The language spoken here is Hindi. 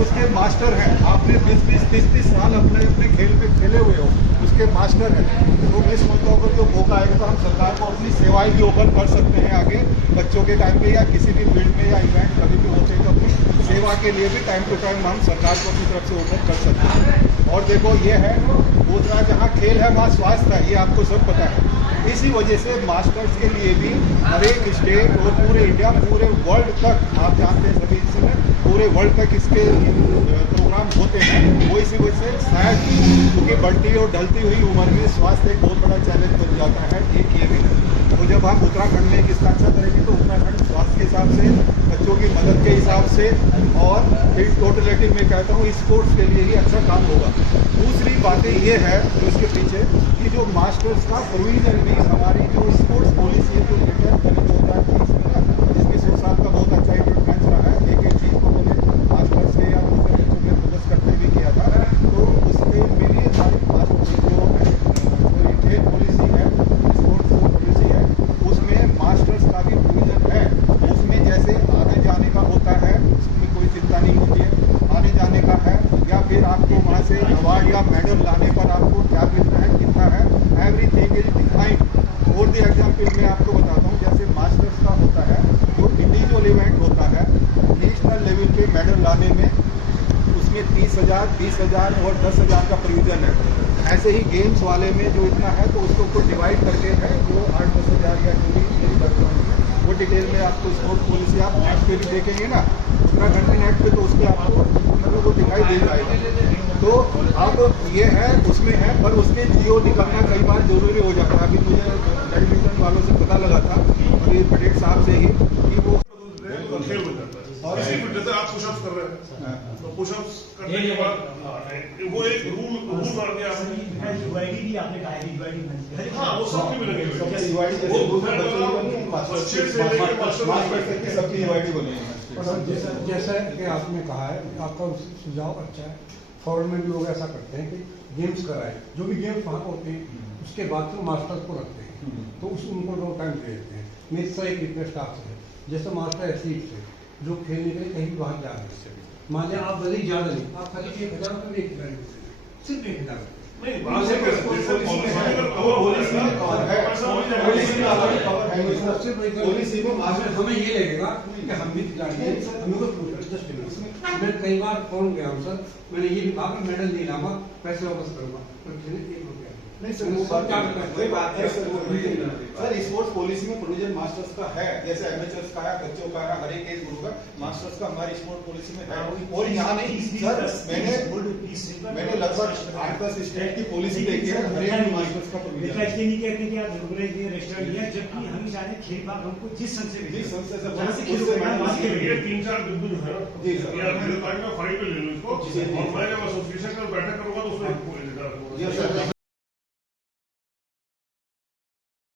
उसके मास्टर हैं, आपने 20-20, 30-30 साल अपने खेल में खेले हुए हो, उसके मास्टर हैं, तो मैं समझता हूँ कि जो मौका आएगा तो हम सरकार को अपनी सेवाएं भी ओपन कर सकते हैं आगे बच्चों के टाइम पे, या किसी भी फील्ड में या इवेंट कभी भी होते हैं तो अपनी सेवा के लिए भी टाइम टू टाइम हम सरकार को अपनी तरफ से ओपन कर सकते हैं। और देखो ये है दूसरा, जहाँ खेल है वहाँ स्वास्थ्य है, ये आपको सब पता है। इसी वजह से मास्टर्स के लिए भी हर एक स्टेट और पूरे इंडिया, पूरे वर्ल्ड तक, आप जानते हैं सभी इसमें पूरे वर्ल्ड तक इसके प्रोग्राम होते हैं। वो इसी वजह से शायद क्योंकि बढ़ती और ढलती हुई उम्र में स्वास्थ्य एक बहुत बड़ा चैलेंज बन जाता है, एक ये भी। तो जब हम उत्तराखंड में किसका अच्छा करेंगे तो उत्तराखंड स्वास्थ्य के हिसाब से, बच्चों की मदद के हिसाब से, और फिर टोटलिटी में कहता हूँ स्पोर्ट्स के लिए ही अच्छा काम होगा। दूसरी बातें ये है जो इसके पीछे कि जो मास्टर्स का प्रोविजन भी हमारी जो स्पोर्ट्स पॉलिसी है जो इंडियन मैंने 2030 में ना, जिसमें 100 साल का बहुत अच्छा इम्प्रूवमेंट रहा है, एक चीज़ को मैंने मास्टर्स के या दूसरे बच्चों में फोकस करते भी किया था। तो उसके मेरी सारी मास्टर्स जो खेल पॉलिसी है, स्पोर्ट्स पॉलिसी है, उसमें मास्टर्स का भी प्रोविजन है। उसमें जैसे आने जाने का होता है, उसमें कोई चिंता नहीं होती है, आने जाने का है, या फिर आपको वहाँ से अवार्ड या मेडल लाने पर आपको क्या मिलता है, कितना है, एवरीथिंग इज डिफाइंड। और द एग्जाम्पल मैं आपको बताता हूँ, जैसे मास्टर्स का होता है जो इंडिविजुअल इवेंट होता है, नेशनल लेवल पे मेडल लाने में उसमें 30,000, 20,000 और 10,000 का प्रोविजन है। ऐसे ही गेम्स वाले में जो इतना है तो उसको कुछ डिवाइड करके है जो 8-10 हज़ार या जो भी मेरी बैकग्राउंड वो डिटेल में आपको स्पोर्ट्स पॉलिसी आप नेट पे भी देखेंगे ना, उत्तराखंड के नेट पे, तो उसके आपको मतलब वो दिखाई दे जाएगा। तो अब ये है उसमें है, पर उसमें जियो निकलना कई बार जरूरी हो जाता है। अभी मुझे बैडमिंटन वालों से पता लगा था, अभी पटेल साहब से ही, कि वो खेल हो जाता है। और इसी फिर जैसे आप पुशअप्स कर रहे हैं तो पुशअप्स करने के बाद वो एक रूल बन गया है। यूआईडी भी आपने कहा है, यूआईडी बन गया। हाँ, वो सब भी लगे हुए हैं। सबकी यूआईडी जैसे दूसरे बच्चों की बनी, मास्टर सबकी सबकी यूआईडी बनी है। जैसा कि आपने कहा है, आपका सुझाव अच्छा है। फॉरेन में भी लोग ऐसा करते हैं कि गेम्स कराए, जो भी गेम्स वहाँ होते हैं उसके बाद तो मास्टर्स को रखते हैं, तो उनको 2 टाइम दे देते हैं। मेरी से एक रिक्वेस्ट आपसे है, जैसे मास्टर एथलीट है जो खेलने के लिए कहीं भी बाहर जा रहे हैं, मान लिया आप बड़ी ज़्यादा नहीं, आप खाली 1,000 रुपये एक खिलाड़ी देते हैं, सिर्फ 1,000 रुपये। नहीं, बात से कैसे पॉलिसी में हमें ये लगेगा कि हम भी खिलाड़ी हैं, हमें को मैं कई बार फोन गया हूँ सर, मैंने ये भी कहा कि मेडल नहीं लाऊंगा, पैसे वापस करूँगा, पर फिर 1 रुपया नहीं सर, वो बात है सर, वो सर स्पोर्ट्स पॉलिसी में प्रोविजन मास्टर्स का है, जैसे एमेचर्स का है, बच्चों का है, हर एक एज ग्रुप का मास्टर्स का हमारी स्पोर्ट्स पॉलिसी में है। और यहाँ नहीं सर, मैंने लगभग 8-10 स्टेट की पॉलिसी देखी है, हर एक मास्टर्स का प्रोविजन है। ये नहीं कहते कि आप रुकने दिए रेस्टोरेंट दिया, जबकि हम चाहे खेल भाग हमको जिस संघ से जिस संघ से जहाँ से खेल ये 3-4 बिंदु जो है ना, जी सर, ये आपने बताया, मैं फाइल पे ले लूँ इसको, और मैं जब एसोसिएशन में बैठक करूँगा तो उसमें जी सर।